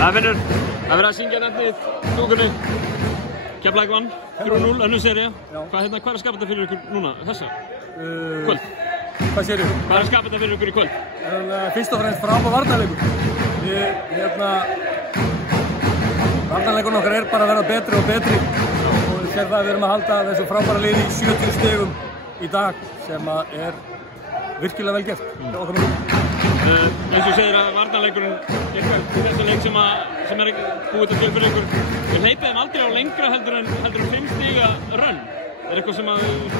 Það verður að syngja nefnið stúkunni. Keflavík vann 3-0, önnur sería. Hvað er að skapa þetta fyrir ykkur núna, þessa? Kvöld. Hvað sér ég? Hvað er að skapa þetta fyrir ykkur í kvöld? Fyrst og fremst frábær varnarleikur. Varnarleikurinn okkar er bara að verða betri og betri. Og við séum það að við erum að halda þessu frábæra liði í 70 stigum í dag, sem er virkilega vel gert. Eins og segir að varnarleikurinn eitthvað í þessa leik sem er búið til fyrir ykkur. Við hleypið þeim aldrei á lengra heldur en 5 stiga rönn. Er eitthvað sem að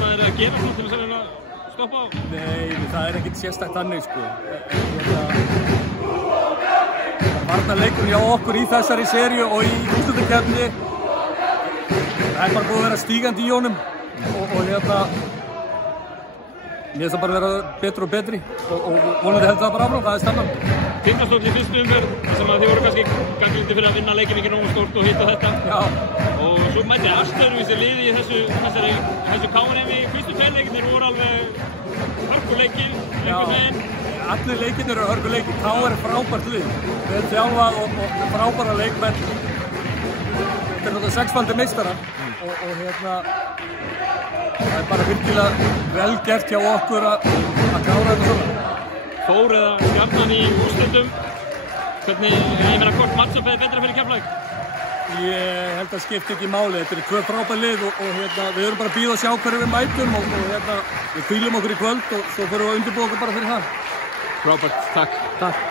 er að gera til þess að stoppa á? Nei, það er ekkert sérstakt þannig, sko. Varnarleikurinn hjá okkur í þessari seríu og í úrslitakeppni, það er bara búið að vera stígandi í honum og mér finnst það bara að vera betur og betri og vonandi heldur það bara áfram, það er stefnan. Tindastóll í fyrstu umferð sem að þið voru kannski gagnrýndir fyrir að vinna leikinn ekki nógu stórt og hitt og þetta. Já. Og svo mætti öðruvísi liði í þessu KNM í fyrstu tveir leikirnir voru alveg hörkuleikir, einhvern veginn. Allir leikirnir eru hörkuleikir, KR er frábært lið. Við erum þjálfað og frábæra leikmenn. Þetta er þetta 6-faldi meistarar og það er bara virkilega vel gert hjá okkur að klára þetta svona. Þór eða Stjarnan í úrslitum, hvernig, ég meina hvort matchup er betra fyrir Keflavík? Ég held að skipti ekki máli, þetta eru tvö frábær lið og við erum bara að bíða og sjá hverju við mætum og við fýlum okkur í kvöld og svo fyrir við að undirbúa okkur bara fyrir það. Frábært, takk.